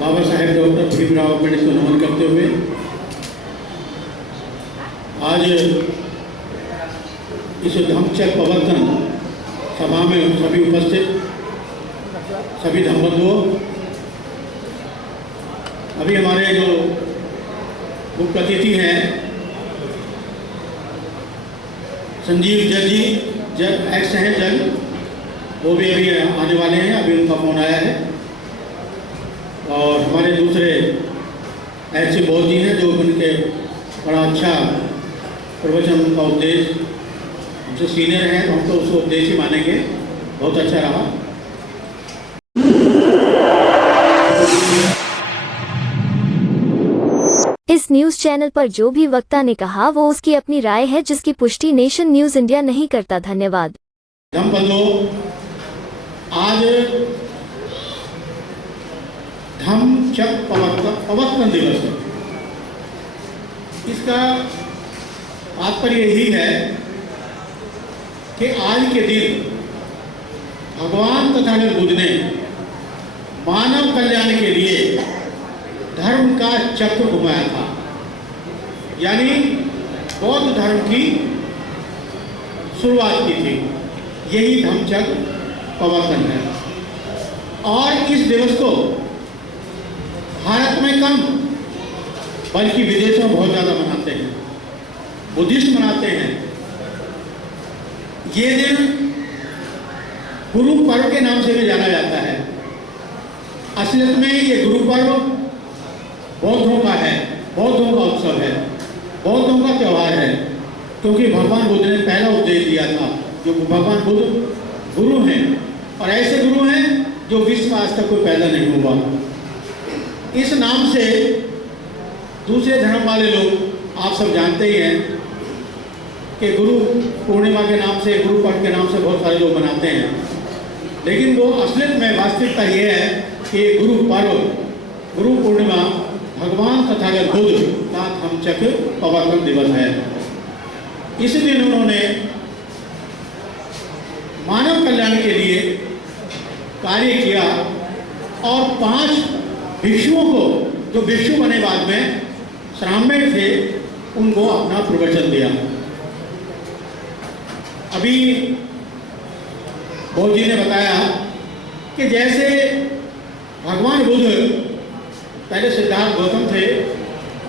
Baba Saheb doctor Bhimrao Ambedkar को नमन करते हुए आज इस धम्मचक्र प्रवर्तन सभा में सभी उपस्थित सभी धर्मबंधुओं, अभी हमारे जो मुख्य अतिथि हैं संजीव जज जी, एक्स हैं जज, वो भी अभी आने वाले हैं, अभी उनका फोन आया है। और हमारे दूसरे ऐसे बहुत जी हैं जो उनके बड़ा अच्छा प्रवचन, उनका उपदेश हमसे सीनियर है तो हम तो उसको उपदेश ही मानेंगे, बहुत अच्छा रहा। इस न्यूज चैनल पर जो भी वक्ता ने कहा वो उसकी अपनी राय है, जिसकी पुष्टि नेशन न्यूज इंडिया नहीं करता। धन्यवाद। धम्मबंधुओं, आज धम्मचक्र प्रवर्तन दिवस है। इसका तात्पर्य यही है कि आज के दिन भगवान तथागत बुद्ध ने मानव कल्याण के लिए धर्म का चक्र घुमाया था, यानी बौद्ध धर्म की शुरुआत की थी। यही धम्मचक्र प्रवर्तन है। और इस दिवस को भारत में कम बल्कि विदेशों में बहुत ज़्यादा मनाते हैं, बुद्धिस्ट मनाते हैं। ये दिन गुरु पर्व के नाम से भी जाना जाता है। असलियत में ये गुरु पर्व बौद्धों का है, बौद्धों का उत्सव है, बौद्धों का त्यौहार है, क्योंकि भगवान बुद्ध ने पहला उपदेश दिया था। जो भगवान बुद्ध गुरु हैं और ऐसे गुरु हैं जो विश्व में आज तक कोई पैदा नहीं हुआ। इस नाम से दूसरे धर्म वाले लोग, आप सब जानते ही हैं कि गुरु पूर्णिमा के नाम से, गुरु पर्व के नाम से बहुत सारे लोग मनाते हैं, लेकिन वो असलियत में वास्तविकता ये है कि गुरु पर्व, गुरु पूर्णिमा भगवान तथागत बुद्ध का धम्मचक्र प्रवर्तन दिवस है। इस दिन उन्होंने मानव कल्याण के लिए कार्य किया और 5 भिक्षुओं को, जो भिक्षु बने बाद में श्राम्य थे, उनको अपना प्रवचन दिया। अभी बौद्ध जी ने बताया कि जैसे भगवान बुद्ध पहले सिद्धार्थ गौतम थे,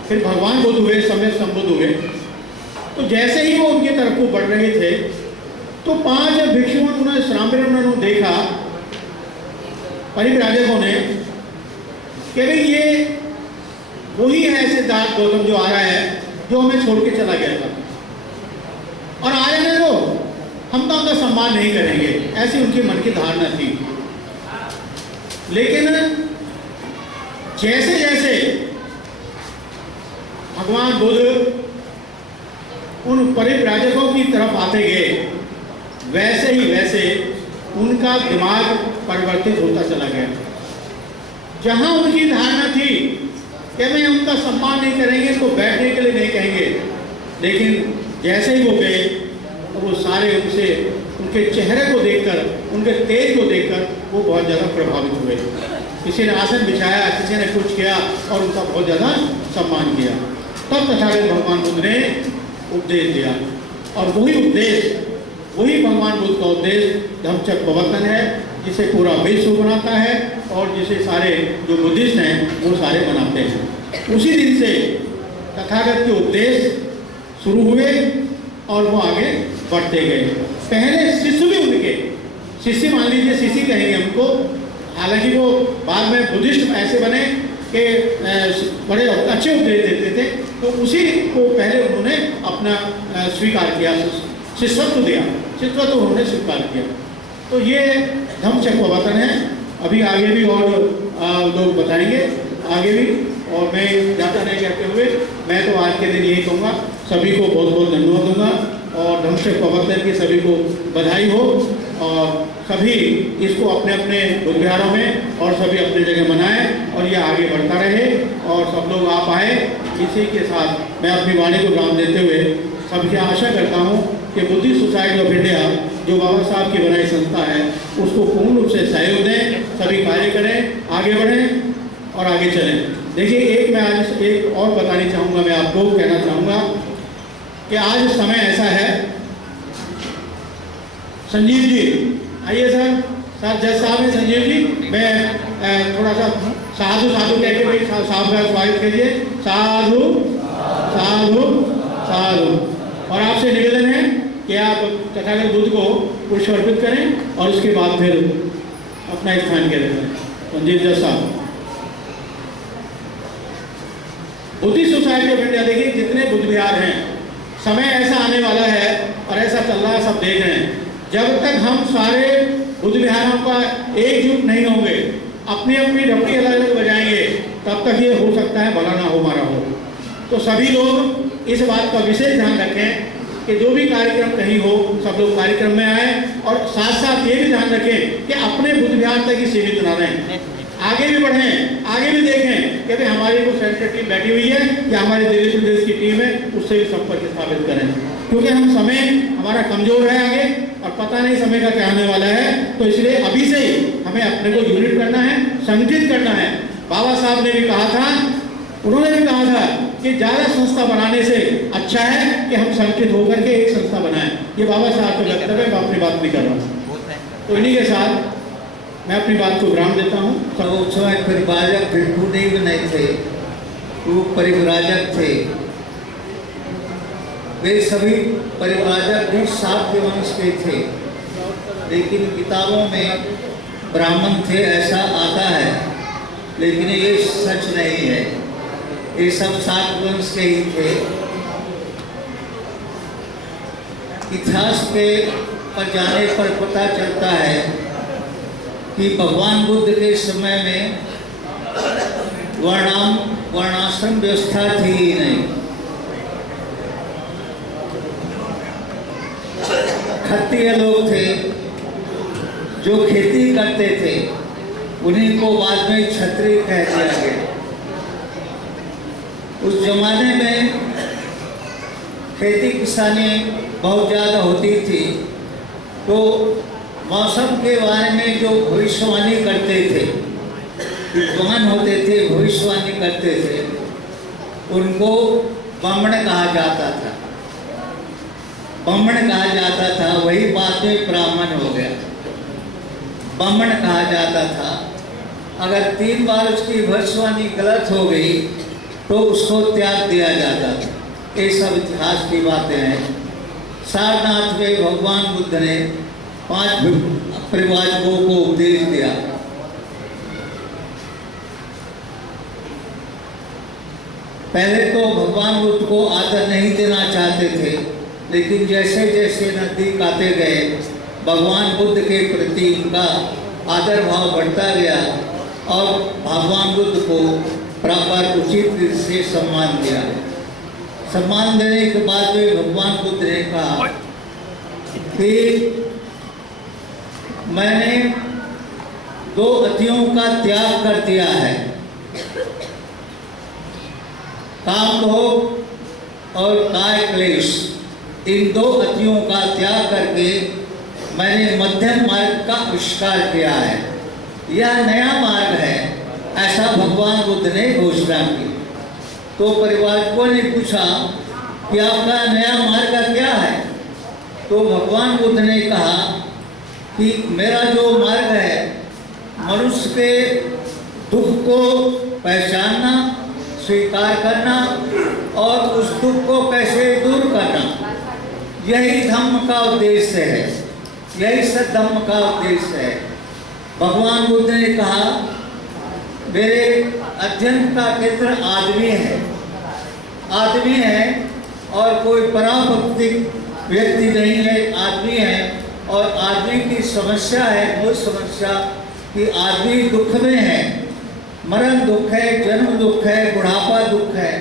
फिर भगवान बुद्ध हुए, सम्यक संबुद्ध हुए, तो जैसे ही वो उनकी तरफ को बढ़ रहे थे तो 5 भिक्षुओं उन्होंने श्राम्य उन्होंने देखा, परिव्राजकों ने, कि भाई ये वही है सिद्धार्थ गौतम जो आ रहा है, जो हमें छोड़ के चला गया था, और आ जाने दो, हम तो उनका सम्मान नहीं करेंगे। ऐसी उनकी मन की धारणा थी। लेकिन जैसे जैसे भगवान बुद्ध उन परिव्राजकों की तरफ आते गए, वैसे ही वैसे उनका दिमाग परिवर्तित होता चला गया। जहां उनकी धारणा थी कि मैं उनका सम्मान नहीं करेंगे, तो बैठने के लिए नहीं कहेंगे, लेकिन जैसे ही वो गए और वो सारे उनसे, उनके चेहरे को देखकर, उनके तेज को देखकर वो बहुत ज़्यादा प्रभावित हुए। किसी ने आसन बिछाया, किसी ने कुछ किया और उनका बहुत ज़्यादा सम्मान किया। तब तथागत भगवान बुद्ध ने उपदेश दिया, और वही उपदेश, वही भगवान बुद्ध का उपदेश धम्मचक्र प्रवर्तन है, जिसे पूरा विश्व बनाता है और जिसे सारे जो बुद्धिस्ट हैं वो सारे बनाते हैं। उसी दिन से तथागत के उपदेश शुरू हुए और वो आगे बढ़ते गए। पहले शिष्य भी उनके, शिष्य मान लीजिए, शिष्य कहेंगे हमको, हालांकि वो बाद में बुद्धिस्ट ऐसे बने कि बड़े अच्छे उपदेश देते थे, तो उसी को पहले उन्होंने अपना स्वीकार किया, शिष्यत्व दिया, शिष्यत्व उन्होंने स्वीकार किया। तो ये धम्मचक्र प्रवर्तन है। अभी आगे भी और लोग बताएंगे आगे भी, और मैं ज़्यादा नहीं कहते हुए मैं तो आज के दिन यही कहूँगा, सभी को बहुत बहुत धन्यवाद दूंगा और धम्मचक्र प्रवर्तन की सभी को बधाई हो, और सभी इसको अपने अपने गुरुद्वारों में और सभी अपनी जगह मनाएं और ये आगे बढ़ता रहे और सब लोग आप आए। इसी के साथ मैं अपनी वाणी को विराम देते हुए सबसे आशा करता हूँ कि बुद्धिस्ट सोसाइटी ऑफ इंडिया जो बाबा साहब की बनाई संस्था है उसको पूर्ण रूप से सहयोग दें, सभी कार्य करें, आगे बढ़ें और आगे चलें। देखिए, एक मैं आज एक और बताना चाहूँगा, मैं आपको कहना चाहूँगा कि आज समय ऐसा है। संजीव जी आइए सर, जज साहब हैं संजीव जी, मैं थोड़ा सा साधु साधु कह के भाई साहब का स्वागत कीजिए। साधु साधु साधु। और आपसे निवेदन है कि आप तथागत बुद्ध को पुष्प अर्पित करें और उसके बाद फिर अपना स्थान के करें। संजीव जज साहब। बुद्धिस्ट सोसाइटी ऑफ इंडिया, देखिए जितने बुद्ध विहार हैं, समय ऐसा आने वाला है और ऐसा चल रहा है, सब देख रहे हैं, जब तक हम सारे बुद्ध विहारों का एकजुट नहीं होंगे, अपनी अपनी डपटी अलग अलग बजाएंगे, तब तक ये हो सकता है भला ना हो हमारा हो। तो सभी लोग इस बात का विशेष ध्यान रखें कि जो भी कार्यक्रम कहीं हो, सब लोग कार्यक्रम में आए और साथ साथ ये भी ध्यान रखें कि अपने बुद्ध विहार तक ही सीमित ना रहें, आगे भी बढ़ें, आगे भी देखें कि भाई हमारी जो सेंट्रल टीम बैठी हुई है या हमारे दिल्ली प्रदेश की टीम है, उससे भी संपर्क स्थापित करें, क्योंकि हम समय हमारा कमजोर है आगे और पता नहीं समय का क्या आने वाला है। तो इसलिए अभी से ही हमें अपने को यूनिट करना है, संगठित करना है। बाबा साहब ने भी कहा था, उन्होंने भी कहा था कि ज़्यादा संस्था बनाने से अच्छा है कि हम संगठित होकर के एक संस्था बनाएं। ये बाबा साहब का वक्तव्य है, मैं अपनी बात नहीं कर रहा हूँ। तो इन्हीं के साथ मैं अपनी बात को विराम देता हूँ। तो समय परिवारक भिक्षु नहीं नहीं थे, वो परिव्राजक थे। वे सभी परिव्राजक भी शाक्त वंश के थे, लेकिन किताबों में ब्राह्मण थे ऐसा आता है, लेकिन ये सच नहीं है। ये सब शाक्त वंश के ही थे। इतिहास के पर जाने पर पता चलता है कि भगवान बुद्ध के समय में वर्णाश्रम व्यवस्था थी ही नहीं। क्षत्रिय लोग थे जो खेती करते थे, उन्हीं को बाद में क्षत्रिय कह दिया गया। उस जमाने में खेती किसानी बहुत ज़्यादा होती थी, तो मौसम के बारे में जो भविष्यवाणी करते थे, विद्वान होते थे, भविष्यवाणी करते थे, उनको ब्राह्मण कहा जाता था। ब्राह्मण कहा जाता था, वही बाद में ब्राह्मण हो गया। ब्राह्मण कहा जाता था। अगर 3 बार उसकी भविष्यवाणी गलत हो गई तो उसको त्याग दिया जाता था। ये सब इतिहास की बातें हैं। सारनाथ में भगवान बुद्ध ने 5 परिव्राजकों को उपदेश दिया। पहले तो भगवान बुद्ध को आदर नहीं देना चाहते थे, लेकिन जैसे जैसे नजदीक आते गए, भगवान बुद्ध के प्रति उनका आदर भाव बढ़ता गया और भगवान बुद्ध को प्रॉपर उचित रीति से सम्मान दिया। सम्मान देने के बाद में भगवान बुद्ध ने कहा कि मैंने 2 अतियों का त्याग कर दिया है, काम भोग और काय क्लेश। इन 2 अतियों का त्याग करके मैंने मध्यम मार्ग का आविष्कार किया है। यह नया मार्ग है, ऐसा भगवान बुद्ध ने घोषणा की। तो परिवारकों ने पूछा कि आपका नया मार्ग क्या है? तो भगवान बुद्ध ने कहा कि मेरा जो मार्ग है, मनुष्य के दुख को पहचानना, स्वीकार करना और उस दुख को कैसे दूर करना, यही धम्म का उद्देश्य है, यही सद्धम्म का उद्देश्य है। भगवान बुद्ध ने कहा मेरे अध्ययन का केंद्र आदमी है, आदमी है और कोई पराभौतिक व्यक्ति नहीं है, आदमी है। और आदमी की समस्या है, वो समस्या कि आदमी दुख में है। मरण दुख है, जन्म दुख है, बुढ़ापा दुख है,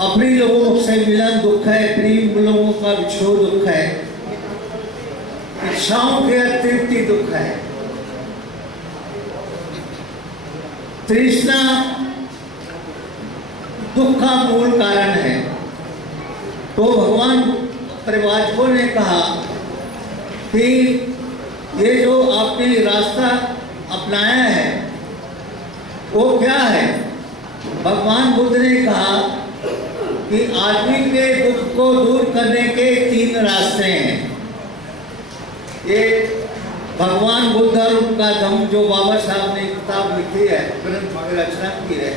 अपने लोगों से मिलन दुख है, प्रिय लोगों का विछोह दुख है, इच्छाओं के अतृप्ति दुख है, तृष्णा दुख का मूल कारण है। तो भगवान परिव्राजकों ने कहा कि ये जो आपने रास्ता अपनाया है, वो क्या है? भगवान बुद्ध ने कहा कि आदमी के दुख को दूर करने के 3 रास्ते हैं। ये भगवान बुद्ध और उनका धम्म, जो बाबा साहब ने किताब लिखी है, ग्रंथ में रचना की है,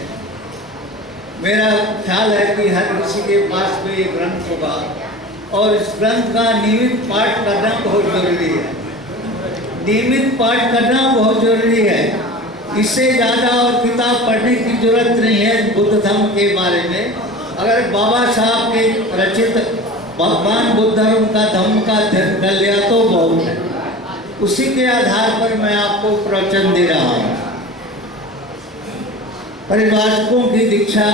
मेरा ख्याल है कि हर किसी के पास में ये ग्रंथ होगा और इस ग्रंथ का नियमित पाठ करना बहुत जरूरी है। नियमित पाठ करना बहुत जरूरी है। इससे ज़्यादा और किताब पढ़ने की जरूरत नहीं है बुद्ध धम्म के बारे में। अगर बाबा साहब के रचित भगवान बुद्ध और उनका धम्म का अध्ययन कर लिया तो बहुत है। उसी के आधार पर मैं आपको प्रवचन दे रहा हूँ। परिवारकों की दीक्षा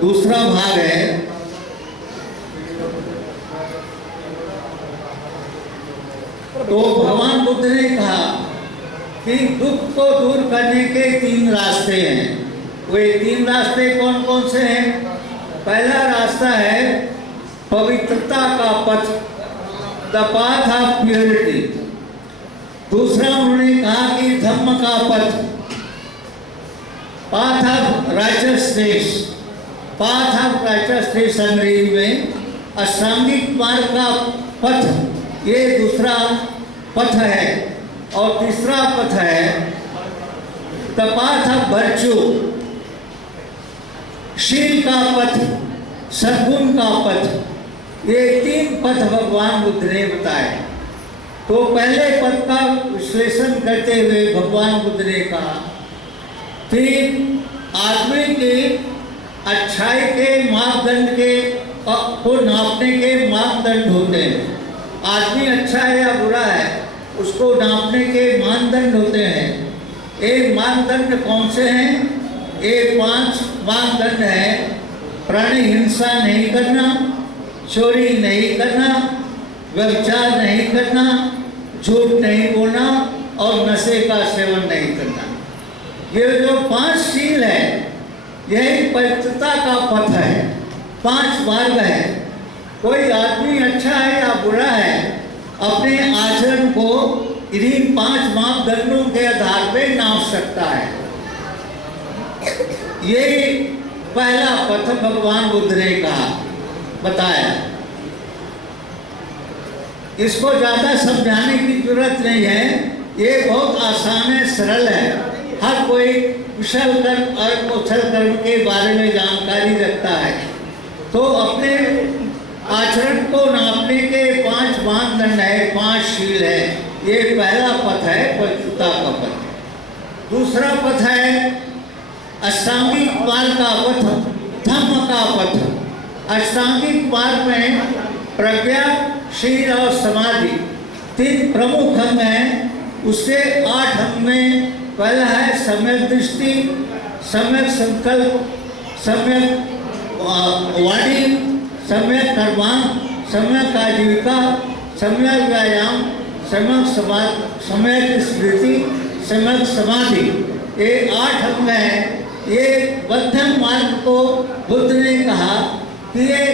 दूसरा भाग है। तो भगवान बुद्ध ने कहा कि दुख को दूर करने के 3 रास्ते हैं। वे 3 रास्ते कौन कौन से हैं? पहला रास्ता है पवित्रता का पथ, द पाथ ऑफ प्योरिटी। दूसरा उन्होंने कहा कि धम्म का पथ, path of richness, path of richness अंग्रेजी में। अष्टांगिक मार्ग का पथ, ये दूसरा पथ है। और तीसरा पथ है द पाथ ऑफ वर्च्यू, शील का पथ, सद्गुण का पथ। ये 3 पथ भगवान बुद्ध ने बताए। तो पहले पथ का विश्लेषण करते हुए भगवान बुद्ध ने कहा कि आदमी के अच्छाई के मापदंड के को नापने के मापदंड होते हैं। आदमी अच्छा है या बुरा है, उसको नापने के मानदंड होते हैं। एक मानदंड कौन से हैं? एक 5 मानदंड है। प्राणी हिंसा नहीं करना, चोरी नहीं करना, व्यभिचार नहीं करना, झूठ नहीं बोलना और नशे का सेवन नहीं करना। ये जो 5 शील है, यही पवित्रता का पथ है, 5 मार्ग है। कोई आदमी अच्छा है या बुरा है, अपने आचरण को इन्हीं 5 मापदंडों के आधार पर नाप सकता है। यही पहला पथ भगवान बुद्ध ने कहा, बताया। इसको ज्यादा समझाने की जरूरत नहीं है, ये बहुत आसान है, सरल है। हर कोई कुशल कर्म और कुशल कर्म के बारे में जानकारी रखता है। तो अपने आचरण को नापने के 5 मानदंड है, 5 शील है। ये पहला पथ है पवित्रता का पथ। दूसरा पथ है अष्टांगिक मार्ग का पथ, धम्म का पथ। अष्टांगिक मार्ग में प्रज्ञा, शील और समाधि 3 प्रमुख अंग हैं। उसके 8 अंग में पहला है सम्यक दृष्टि, सम्यक संकल्प, सम्यक वाणी, सम्यक कर्म, सम्यक आजीविका, सम्यक व्यायाम, सम्यक स्मृति, सम्यक समाधि। ये 8 अंग हैं। ये मध्यम मार्ग को बुद्ध ने कहा कि ये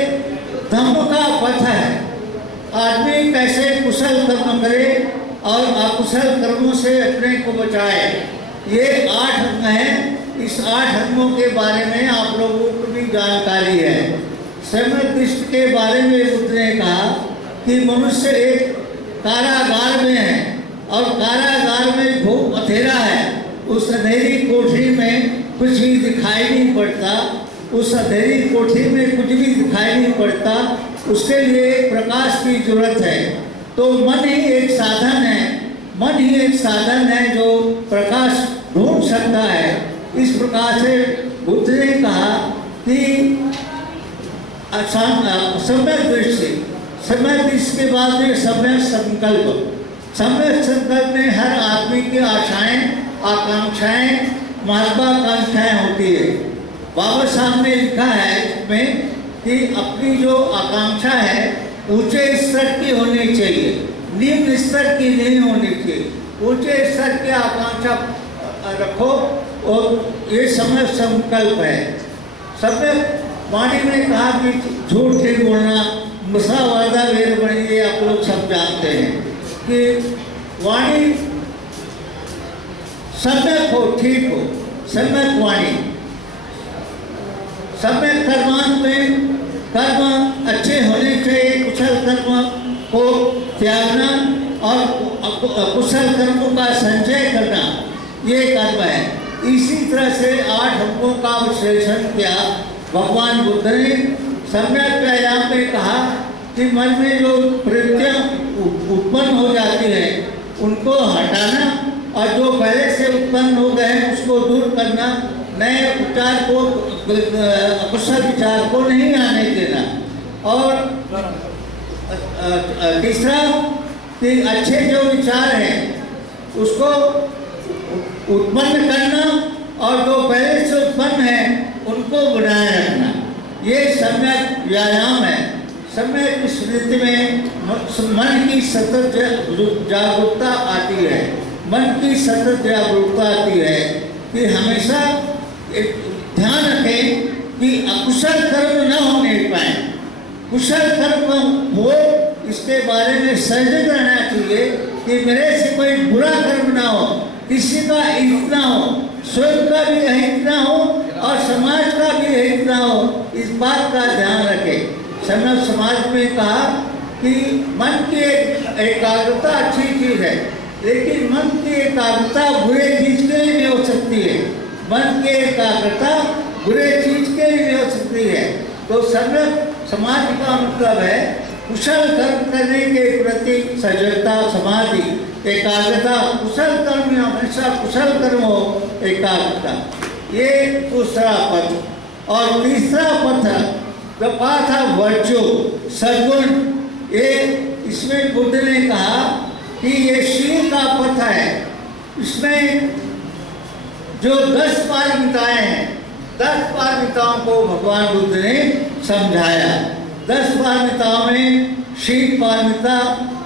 धम्म का पथ है। आदमी कैसे कुशल कर्म करे और अकुशल कर्मों से अपने को बचाए, ये 8 अंग हैं। इस 8 अंगों के बारे में आप लोगों को भी जानकारी है। सम्यक दृष्टि के बारे में बुद्ध ने कहा कि मनुष्य एक कारागार में है और कारागार में खूब अंधेरा है। उस अंधेरी कोठरी में कुछ भी दिखाई नहीं पड़ता। उस अंधेरी कोठरी में कुछ भी दिखाई नहीं पड़ता। उसके लिए प्रकाश की जरूरत है। तो मन ही एक साधन है, मन ही एक साधन है जो प्रकाश ढूंढ सकता है। इस प्रकार से बुद्ध ने कहा कि सम्यक दृष्टि, सम्यक दृष्टि के बाद में सम्यक संकल्प। सम्यक संकल्प में हर आदमी की आशाएं, आकांक्षाएं, महत्वाकांक्षाएं होती है। बाबा साहब ने लिखा है इसमें कि अपनी जो आकांक्षा है ऊंचे स्तर की होनी चाहिए, निम्न स्तर की नहीं होनी चाहिए। ऊंचे स्तर की आकांक्षा रखो और ये सम्यक संकल्प है। सम्यक वाणी में कहा कि झूठ नहीं बोलना, मुसावादा वेद बनी, ये आप लोग सब जानते हैं कि वाणी सम्यक हो, ठीक हो। सम्यक वाणी। सम्यक कर्मांत में कर्म अच्छे होने चाहिए, कुशल कर्म को त्यागना और कुशल कर्मों का संचय करना, ये कर्म है। इसी तरह से 8 अंगों का विश्लेषण किया भगवान बुद्ध ने। सम्यक व्यायाम में कहा कि मन में जो प्रवृत्तियां उत्पन्न हो जाती है उनको हटाना और जो पहले से उत्पन्न हो गए हैं उसको दूर करना, नए विचार को, अकुशल विचार को नहीं आने देना। और तीसरा कि अच्छे जो विचार हैं उसको उत्पन्न करना और जो पहले से उत्पन्न है उनको बनाए रखना, ये सम्यक व्यायाम है। सम्यक स्मृति में मन की सतत जागरूकता आती है, मन की सतत जागरूकता आती है कि हमेशा ध्यान रखें कि अकुशल कर्म न होने पाए, कुशल कर्म हो इसके बारे में सजग रहना चाहिए कि मेरे से कोई बुरा कर्म ना हो, किसी का हित ना हो, स्वयं का भी हित ना हो और समाज का भी हित ना हो, इस बात का ध्यान रखें। सम्यक समाज में कहा कि मन की एकाग्रता अच्छी चीज है, लेकिन मन की एकाग्रता बुरे चीज के लिए भी हो सकती है। मन की एकाग्रता बुरे चीज के लिए भी हो सकती है। तो सम्यक समाज का मतलब है कुशल कर्म करने के प्रति सजगता, समाधि, एकाग्रता। कुशल कर्म में हमेशा कुशल कर्म हो, एकाग्रता, ये दूसरा पथ। और तीसरा पथ द पाथ ऑफ वर्च्यू, सद्गुण। ये इसमें बुद्ध ने कहा कि ये शील का पथ है। इसमें जो 10 पारमिताएं हैं, 10 पारमिताओं को भगवान बुद्ध ने समझाया। 10 पारमिताओं में शील पारमिता,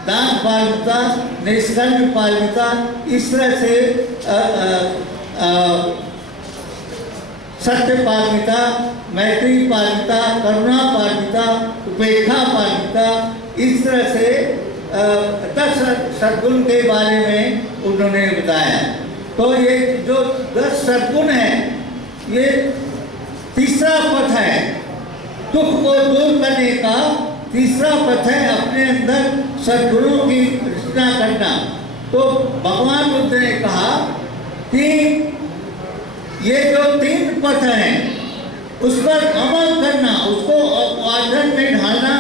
दान पारमिता, निष्कर्म पारमिता, इस तरह से सत्य पारमिता, मैत्री पारमिता, करुणा पारमिता, उपेक्षा पारमिता, इस तरह से 10 सद्गुण के बारे में उन्होंने बताया। तो ये जो 10 सद्गुण हैं, ये तीसरा पथ है। दुख को दूर करने का तीसरा पथ है अपने अंदर सद्गुणों की रचना करना। तो भगवान बुद्ध ने कहा कि ये जो 3 पथ हैं उस पर अमल करना, उसको आचरण में ढालना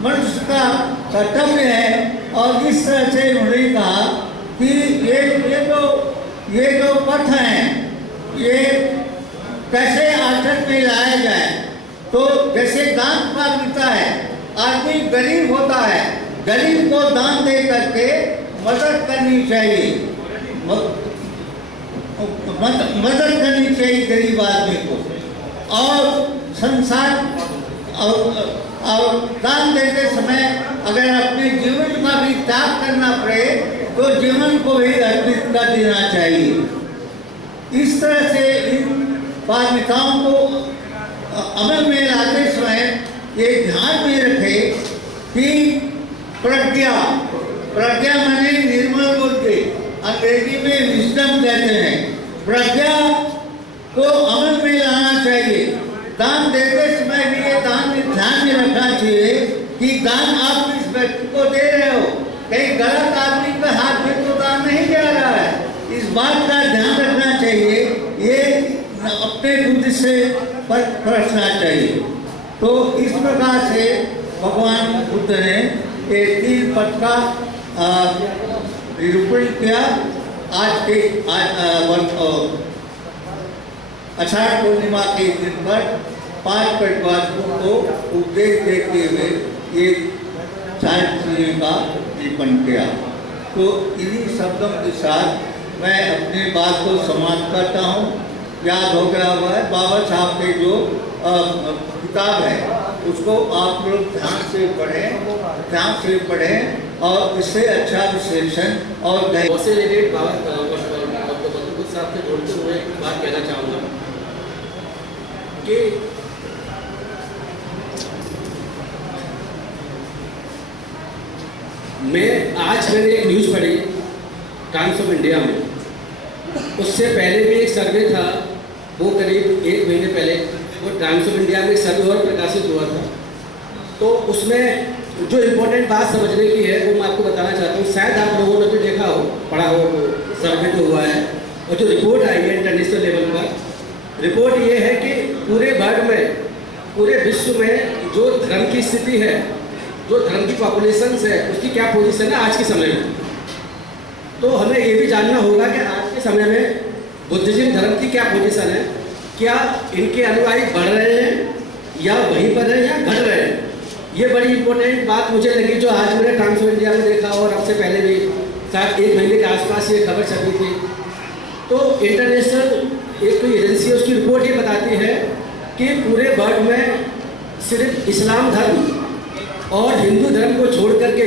मनुष्य का कर्तव्य है। और इस तरह से उन्होंने कहा कि ये जो पथ हैं ये कैसे आचरण में लाया जाए। तो जैसे दान पारमिता है, आदमी गरीब होता है, गरीब को दान दे करके मदद करनी चाहिए, मदद करनी चाहिए गरीब आदमी को। और संसार और दान देते समय अगर अपने जीवन का भी त्याग करना पड़े तो जीवन को भी अर्पित कर देना चाहिए। इस तरह से इन पारमिताओं को अमल में लाते समय ये ध्यान में रखे कि प्रज्ञा माने निर्मल बुद्धि, अंग्रेजी में विजडम कहते हैं। प्रज्ञा को अमल में लाना चाहिए। दान देते समय भी ये दान में ध्यान में रखना चाहिए कि दान आप इस व्यक्ति को दे रहे हो, कहीं गलत आदमी के हाथ में तो दान नहीं जा रहा है। इस बात का ध्यान रखना चाहिए, ये अपने बुद्धि से परखना चाहिए। तो इस प्रकार से भगवान बुद्ध ने ये 3 पथ का निरूपण किया। आज के आषाढ़ पूर्णिमा के दिन पर 5 प्रतिभागियों को उपदेश देते हुए ये 4 चीज़ों का निरूपण किया। तो इन्हीं शब्दों के साथ मैं अपनी बात को समाप्त करता हूँ। याद हो गया हुआ है बाबा साहब के जो किताब है उसको आप लोग ध्यान से पढ़ें और इससे अच्छा विश्लेषण और से रिलेटेड कुछ साहब से जोड़ते हुए एक बात कहना चाहूँगा कि मैंने एक न्यूज़ पढ़ी टाइम्स ऑफ इंडिया में। उससे पहले भी एक सर्वे था वो करीब 1 महीने पहले वो टाइम्स ऑफ इंडिया में सर्वे और प्रकाशित हुआ था। तो उसमें जो इम्पोर्टेंट बात समझने की है वो मैं आपको बताना चाहता हूँ। शायद आप लोगों ने भी देखा हो, पढ़ा हो, सर्वे जो हुआ है और जो रिपोर्ट आई है इंटरनेशनल लेवल पर, रिपोर्ट ये है कि पूरे वर्ल्ड में, पूरे विश्व में जो धर्म की स्थिति है, जो धर्म की पॉपुलेशन है, उसकी क्या पोजीशन है आज के समय में। तो हमें ये भी जानना होगा कि आज के समय में बुद्धिज्म धर्म की क्या पोजीशन है, क्या इनके अनुयायी बढ़ रहे हैं या वहीं पर हैं या घट रहे हैं। ये बड़ी इंपॉर्टेंट बात मुझे लगी जो आज मैंने टाइम्स ऑफ इंडिया में देखा और अब से पहले भी शायद 1 महीने के आसपास ये खबर छपी थी। तो इंटरनेशनल एक कोई एजेंसी है, उसकी रिपोर्ट ये बताती है कि पूरे वर्ल्ड में सिर्फ इस्लाम धर्म और हिंदू धर्म को छोड़ करके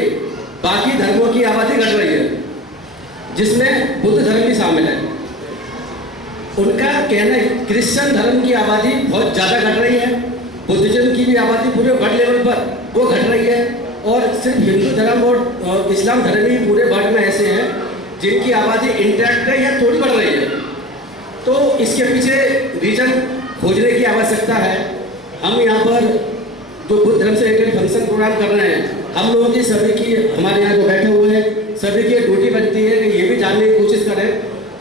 बाकी धर्मों की आबादी घट रही है, जिसमें बुद्ध धर्म भी शामिल है। उनका कहना है क्रिश्चियन धर्म की आबादी बहुत ज़्यादा घट रही है, बुद्धिज्म की भी आबादी पूरे वर्ल्ड लेवल पर वो घट रही है, और सिर्फ हिंदू धर्म और इस्लाम धर्म ही पूरे वर्ल्ड में ऐसे हैं जिनकी आबादी इंटैक्ट है या थोड़ी बढ़ रही है। तो इसके पीछे रीजन खोजने की आवश्यकता है। हम यहाँ पर जो बुद्ध धर्म से रिलेटेड फंक्शन प्रोग्राम कर रहे हैं, हम लोगों की सभी की, हमारे यहाँ जो बैठे हुए हैं सभी की ड्यूटी बनती है कि ये भी जानने की कोशिश करें।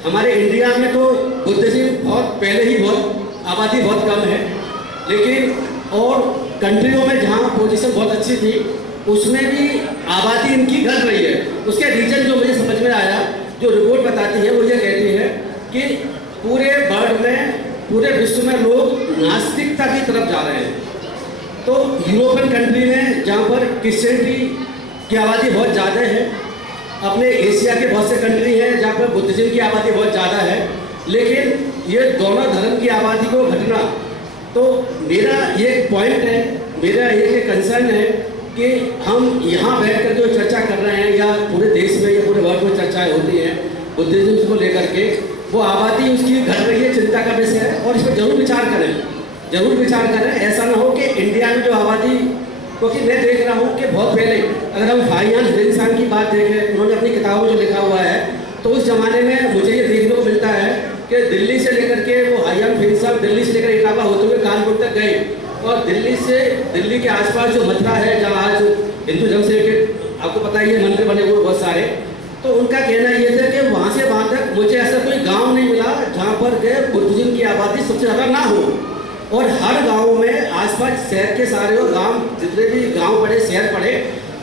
हमारे इंडिया में तो बुद्धिज्म बहुत पहले ही बहुत आबादी बहुत कम है, लेकिन और कंट्रियों में जहाँ पोजीशन बहुत अच्छी थी उसमें भी आबादी इनकी घट रही है। उसके रीजन जो मुझे समझ में आया, जो रिपोर्ट बताती है वो ये कहती है कि पूरे वर्ल्ड में, पूरे विश्व में लोग नास्तिकता की तरफ जा रहे हैं। तो यूरोपियन कंट्री में जहाँ पर क्रिश्चियनिटी की आबादी बहुत ज़्यादा है, अपने एशिया के बहुत से कंट्री हैं जहाँ पर बुद्धिज्म की आबादी बहुत ज़्यादा है, लेकिन ये दोनों धर्म की आबादी को घटना, तो मेरा ये पॉइंट है, मेरा ये कंसर्न है कि हम यहाँ बैठ कर जो चर्चा कर रहे हैं या पूरे देश में या पूरे वर्ल्ड में चर्चाएँ होती हैं बुद्धिज्म को लेकर के, वो आबादी उसकी घट रही है, चिंता का विषय है और इस पर जरूर विचार करें, जरूर विचार करें। ऐसा ना हो कि इंडिया में जो आबादी, क्योंकि मैं देख रहा हूँ कि बहुत पहले अगर हम फाइयान हिंदुस्तान की बात देखें, उन्होंने अपनी किताबों में जो लिखा हुआ है, तो उस जमाने में मुझे ये देखने को मिलता है कि दिल्ली से लेकर के वो हाईयान फिंसा दिल्ली से लेकर इटावा होते हुए कानपुर तक गए, और दिल्ली के आसपास जो मथुरा है जहाँ आज हिंदू धर्म से रिलेटेड आपको पता ही है मंदिर बने हुए बहुत सारे, तो उनका कहना ये था कि वहाँ से वहाँ तक मुझे ऐसा कोई गांव नहीं मिला जहाँ पर के बुद्धिज्म की आबादी सबसे ज़्यादा ना हो। और हर गाँव में आसपास शहर के सारे गाँव, जितने भी गाँव पड़े, शहर पड़े,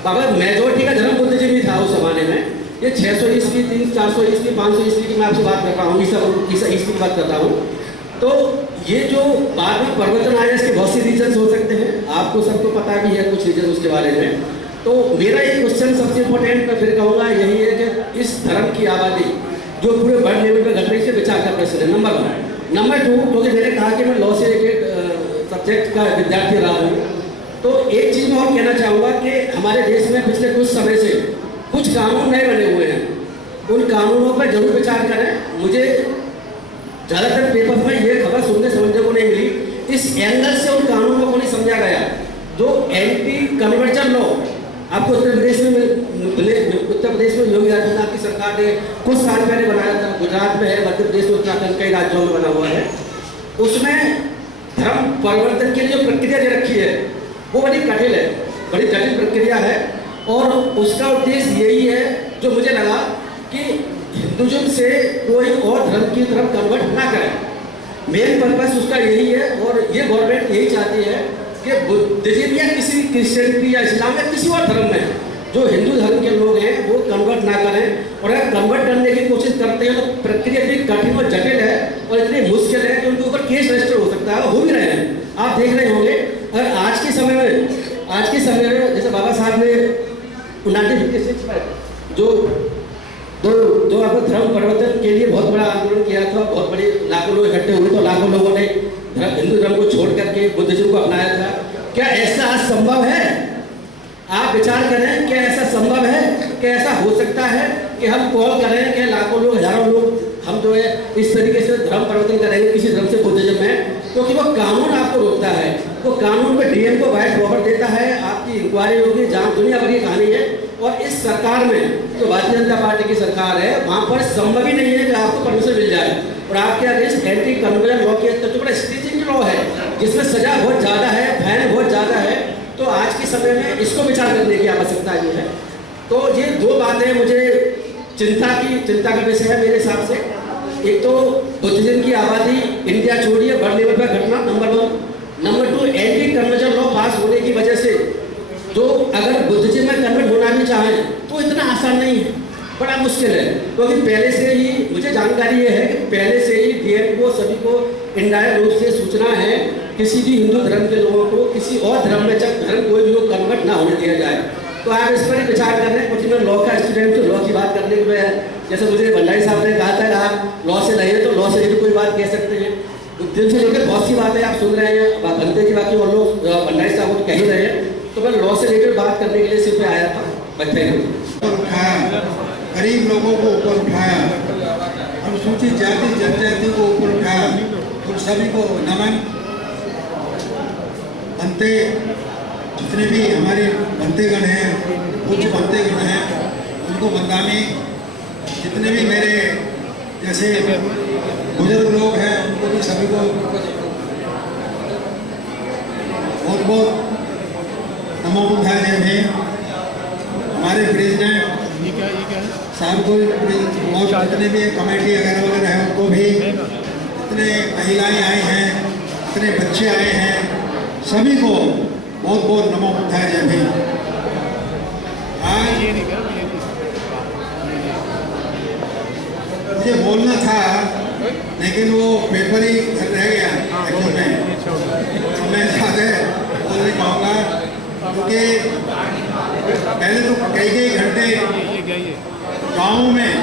अगर मेजोरिटी का धर्म बुद्धिज्म ही था उस जमाने में। ये 600 ईस्वी, 400 ईस्वी, 500 ईस्वी की मैं आपसे बात कर रहा हूँ, ईस्वी की बात करता हूँ। तो ये जो बाद में परिवर्तन आया, इसके बहुत से रीजन हो सकते हैं, आपको सबको पता भी है कुछ रीजन उसके बारे में। तो मेरा ये क्वेश्चन सबसे इम्पोर्टेंट मैं फिर कहूँगा यही है कि इस धर्म की आबादी जो पूरे वर्ल्ड लेवल पर घट रही है, विचार का प्रश्न है नंबर 1। नंबर 2, क्योंकि मैंने कहा कि मैं लॉ से रिलेटेड सब्जेक्ट का विद्यार्थी रहा हूँ, तो एक चीज़ मैं और कहना चाहूँगा कि हमारे देश में पिछले कुछ समय से कुछ कानून नए बने हुए हैं, उन कानूनों पर जरूर विचार करें। मुझे ज़्यादातर पेपर में ये खबर सुनने समझने को नहीं मिली, इस एंगल से उन कानूनों को नहीं समझा गया जो एंटी कन्वर्जन लॉ आपको उत्तर प्रदेश में योगी आदित्यनाथ की सरकार ने कुछ साल पहले बनाया था, गुजरात में है, मध्य प्रदेश में, उत्तराखंड, कई राज्यों में बना हुआ है। उसमें धर्म परिवर्तन की जो प्रक्रिया जो रखी है वो बड़ी कठिन है, बड़ी जटिल प्रक्रिया है, और उसका उद्देश्य यही है जो मुझे लगा कि हिंदुज़म से कोई और धर्म की तरफ कन्वर्ट ना करे। मेन पर्पस उसका यही है, और ये गवर्नमेंट यही चाहती है कि बुद्धिज्म या किसी क्रिश्चियनिटी या इस्लाम या किसी और धर्म में जो हिंदू धर्म के लोग हैं वो कन्वर्ट ना करें, और अगर कन्वर्ट करने की कोशिश करते हैं तो प्रक्रिया इतनी कठिन और जटिल है और इतनी मुश्किल है कि उनके ऊपर केस रजिस्टर हो सकता है, हो भी रहे हैं, आप देख रहे होंगे। और आज के समय में जैसे बाबा साहब ने 1956 में जो आपको धर्म परिवर्तन के लिए बहुत बड़ा आंदोलन किया था, बहुत बड़े लाखों लोग इकट्ठे हुए, तो लाखों लोगों ने हिंदू धर्म को छोड़ करके बुद्धिज्म को अपनाया था। क्या ऐसा आज संभव है? आप विचार करें, क्या ऐसा संभव है, क्या ऐसा हो सकता है कि हम कॉल करें कि लाखों लोग, हजारों लोग हम जो है इस तरीके से धर्म परिवर्तन करेंगे किसी धर्म से बुद्धिज्म में? क्योंकि वो कानून आपको रोकता है, वो कानून पे डीएम को वाइट पेपर देता है, आपकी इंक्वायरी होगी, जांच, दुनिया भर की कहानी है। और इस सरकार में जो भारतीय जनता पार्टी की सरकार है, वहाँ पर संभव ही नहीं है कि आपको परमिशन मिल जाए। और आपके अगेंस्ट एंटी कन्वर्जन लॉ के तो बड़ा स्टीचिंग लॉ है जिसमें सजा बहुत ज़्यादा है, फाइन बहुत ज़्यादा है। तो आज के समय में इसको विचार करने की आवश्यकता ये है। तो ये दो बातें मुझे चिंता का विषय है मेरे हिसाब से। एक तो बुद्धिज्म की आबादी इंडिया छोड़िए बड़े लेवल पर घटना, number 1। Number 2, anti conversion law पास होने की वजह से जो अगर बुद्धिज्म में कन्वर्ट होना भी चाहें तो इतना आसान नहीं है, बड़ा मुश्किल है। क्योंकि पहले से ही मुझे जानकारी ये है कि पहले से ही डीएम को सभी को इनडायरेक्ट रूप से सूचना है किसी भी हिंदू धर्म के लोगों को किसी और धर्म में धर्म कोई भी लोग कन्वर्ट ना होने दिया जाए। तो आप इस पर विचार कर रहे हैं। कुछ मैं लॉ का स्टूडेंट, तो लॉ की बात करने में जैसे मुझे भंडारी साहब ने कहा था आप लॉ से रहे तो लॉ से भी कोई बात कह सकते हैं। उद्यम से लेकर बहुत सी बातें आप सुन रहे हैं, बनते की बाकी और लोग भंडारी साहब को कह ही रहे हैं। तो मैं लॉ से लेकर बात करने के लिए सिर्फ आया था। उठाया, गरीब लोगों को ऊपर उठाया, अनुसूचित जाति जनजाति को ऊपर उठाया, उन सभी को नमन। बनते जितने भी हमारे बनतेगण हैं, उच्च बनतेगण हैं, उनको बंदानी। जितने भी मेरे जैसे बुजुर्ग लोग हैं उनको भी सभी को बहुत बहुत नमो बुद्धाय जय भीम। हमारे प्रेसिडेंट साहब को और जितने भी कमेटी वगैरह है उनको भी, इतने महिलाएं आई हैं, इतने बच्चे आए हैं, सभी को बहुत बहुत नमो बुद्धाय जय भीम। आज मुझे बोलना था लेकिन वो पेपर ही रह गया एक्चुअल में, तो मैं ज़्यादा बोल नहीं पाऊँगा क्योंकि पहले तो कई घंटे गाँव में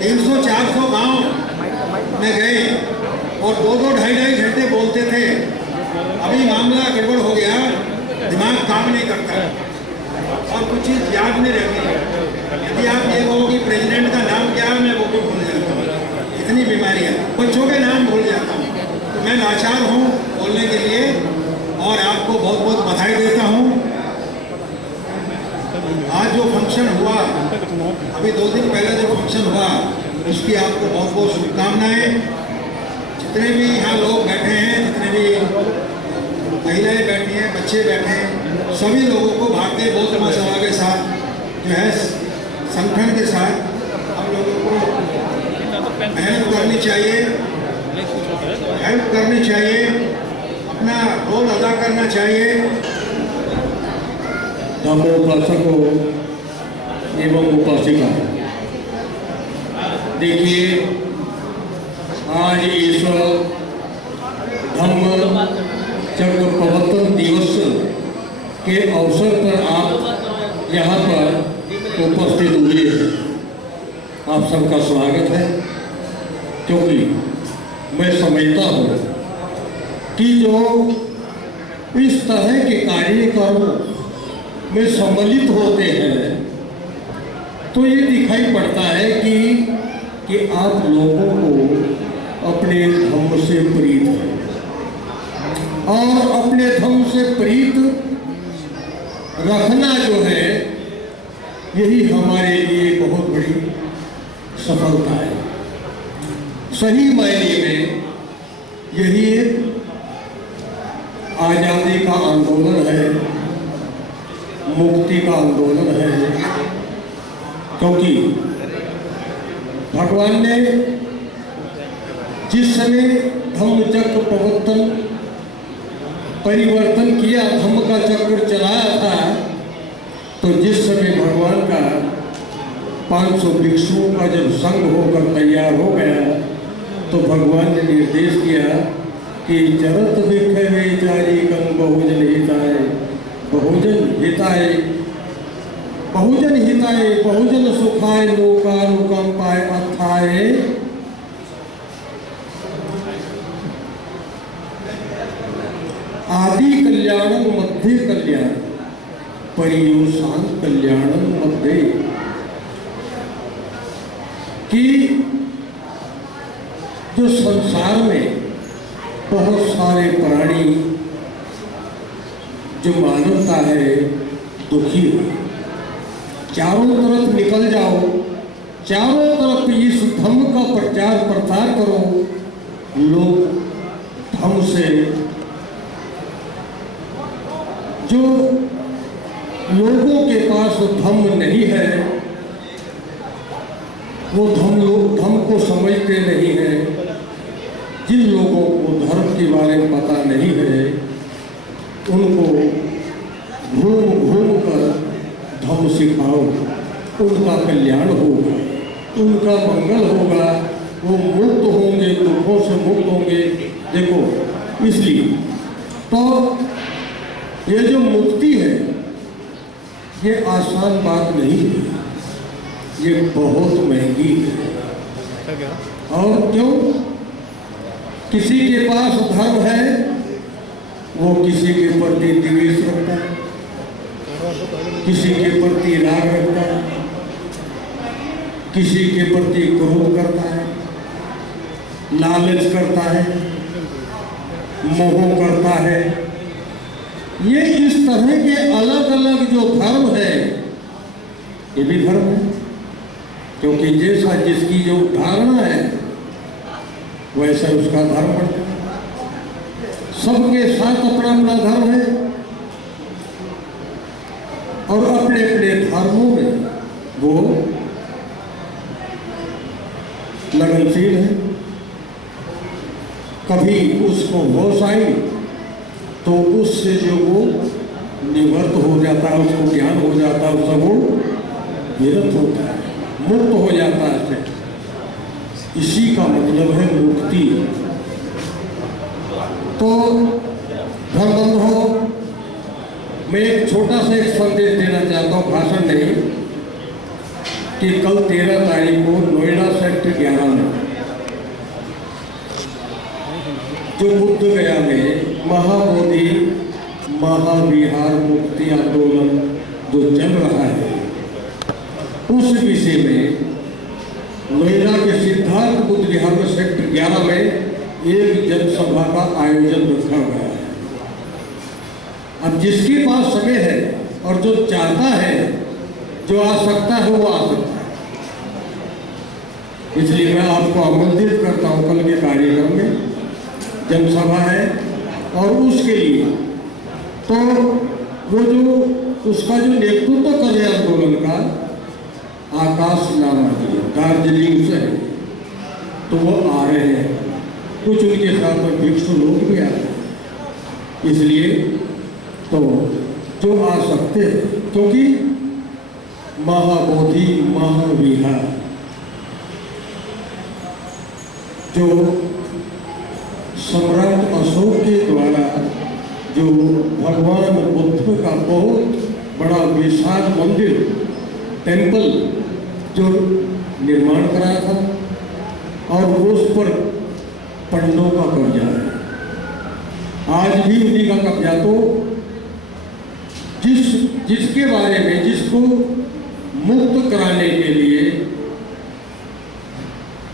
300-400 गाँव में गए और 2-2 ढाई घंटे बोलते थे। अभी मामला गड़बड़ हो गया, दिमाग काम नहीं करता और कुछ चीज़ याद नहीं रहती। यदि आप ये कहो कि प्रेसिडेंट का नाम क्या है, मैं वो भी भूल जाता हूँ। इतनी बीमारी है, बच्चों के नाम भूल जाता हूँ। तो मैं लाचार हूँ बोलने के लिए और आपको बहुत बहुत बधाई देता हूँ। आज जो फंक्शन हुआ, अभी 2 दिन पहले जो फंक्शन हुआ, उसकी आपको बहुत बहुत शुभकामनाएं। जितने भी यहाँ लोग बैठे हैं, जितने भी महिलाएं बैठी हैं, बच्चे बैठे हैं, सभी लोगों को भारतीय बौद्ध महासभा के साथ जो है संगठन के साथ हम लोगों को हेल्प करनी चाहिए, अपना रोल अदा करना चाहिए। धर्मोपासकों एवं उपासिका, देखिए आज इस धम्म चक्र प्रवर्तन दिवस के अवसर पर आप यहाँ पर उपस्थित हुए हैं। आप सबका स्वागत है, क्योंकि मैं समझता हूँ कि जो इस तरह के कार्यक्रम में सम्मिलित होते हैं तो ये दिखाई पड़ता है कि आप लोगों को अपने धर्म से प्रीत है और अपने धर्म से प्रीत रखना जो है यही हमारे लिए बहुत बड़ी सफलता है। सही मायने में यही एक आज़ादी का आंदोलन है, मुक्ति का आंदोलन है, क्योंकि भगवान ने जिस समय धम्म चक्र परिवर्तन किया, धम्म का चक्र चलाया था, तो जिस समय भगवान का 500 भिक्षुओं का जब संघ होकर तैयार हो गया तो भगवान ने निर्देश किया कि जरत भिक्षवे चारी कं बहुजन हिताय, बहुजन हिताय, बहुजन हिताय, बहुजन सुखाय, लोकानुकंपाय अर्थाय, आदि कल्याणं मध्य कल्याण, परियोसान कल्याणं मध्य। कि जो संसार में बहुत सारे प्राणी, जो मानवता है दुखी हो, चारों तरफ निकल जाओ चारों तरफ इस धम्म का प्रचार प्रसार करो। लोग धम्म से, जो लोगों के पास धम्म नहीं है वो धम्म को समझते नहीं है। जिन लोगों को धर्म के बारे में पता नहीं है उनको घूम घूम कर धम्म सिखाओ, उनका कल्याण होगा, उनका मंगल होगा, वो मुक्त होंगे, दुखों से मुक्त होंगे। देखो, इसलिए तो ये जो मुक्ति है ये आसान बात नहीं है, ये बहुत महंगी है। और क्यों? किसी के पास धर्म है वो किसी के प्रति द्वेष रखता है, किसी के प्रति राग रखता है, किसी के प्रति क्रोध करता है, लालच करता है, मोह करता है। ये इस तरह के अलग अलग जो धर्म है ये भी धर्म है, क्योंकि जैसा जिसकी जो धारणा है वैसा उसका धर्म बढ़ता है। सबके साथ अपना अपना धर्म है और अपने अपने धर्मों में वो लगनशील है। कभी उसको होश आई तो उससे जो वो निवृत्त हो जाता है, उसको ज्ञान हो जाता है, उससे वो निरत होता है, मुक्त हो जाता है। इसी का मतलब है मुक्ति। तो धर्मबंधुओं, मैं एक छोटा सा एक संदेश देना चाहता हूँ, भाषण नहीं, कि कल 13 तारीख को नोएडा सेक्टर 11 में जो बुद्ध गया में महाबोधि महाविहार मुक्ति आंदोलन जो चल रहा है उस विषय में नोएडा के सिद्धार्थ बुद्ध विहार में सेक्टर 11 में एक जनसभा का आयोजन रखा गया है। अब जिसके पास समय है और जो चाहता है, जो आ सकता है वो आ सकता है। इसलिए मैं आपको आमंत्रित करता हूँ, कल के कार्यक्रम में जनसभा है और उसके लिए तो वो जो उसका जो नेतृत्व कर रहे आंदोलन का आकाश नामा जी दार्जिलिंग से, तो वो आ रहे हैं। कुछ उनके साथ में भिक्षु लोग भी आ रहे हैं। इसलिए तो जो आ सकते हैं, क्योंकि महाबोधि महाविहार जो सम्राट अशोक के द्वारा जो भगवान बुद्ध का बहुत बड़ा विशाल मंदिर टेम्पल जो निर्माण कराया था और उस पर पंडों का कब्जा है। आज भी उन्हीं का कब्जा। तो जिसके बारे में, जिसको मुक्त कराने के लिए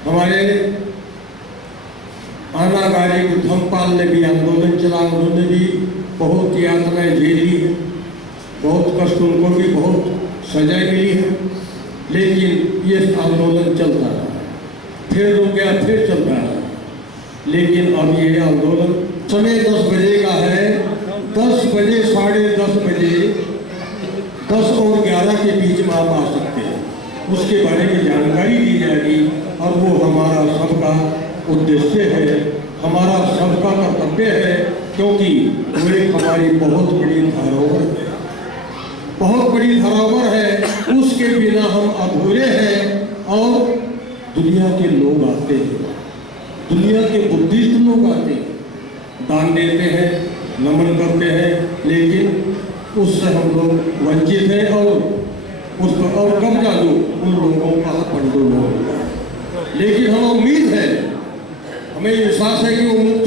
हमारे आनागारी धम्मपाल ने भी आंदोलन चला, उन्होंने भी बहुत यातनाएं झेली है, बहुत कष्ट, उनको भी बहुत सजाएं मिली है, लेकिन ये आंदोलन चलता रहा, फिर रुक गया, फिर चलता रहा। लेकिन अब ये आंदोलन समय 10 बजे का है। 10 बजे, 10:30 बजे, 10 और 11 के बीच में आप आ सकते हैं। उसके बारे में जानकारी दी जाएगी और वो हमारा सबका उद्देश्य है, हमारा सबका कर्तव्य है, क्योंकि वो एक हमारी बहुत बड़ी धरोहर है, बहुत बड़ी धरोहर है। उसके बिना हम अधूरे हैं। और दुनिया के लोग आते हैं, दुनिया के बुद्धिस्ट लोग आते हैं, दान देते हैं, नमन करते हैं, लेकिन उससे हम लोग वंचित हैं और उस पर और कब्जा जो उन लोगों का पंडों होगा। लेकिन हमें उम्मीद है, हमें विश्वास है कि वो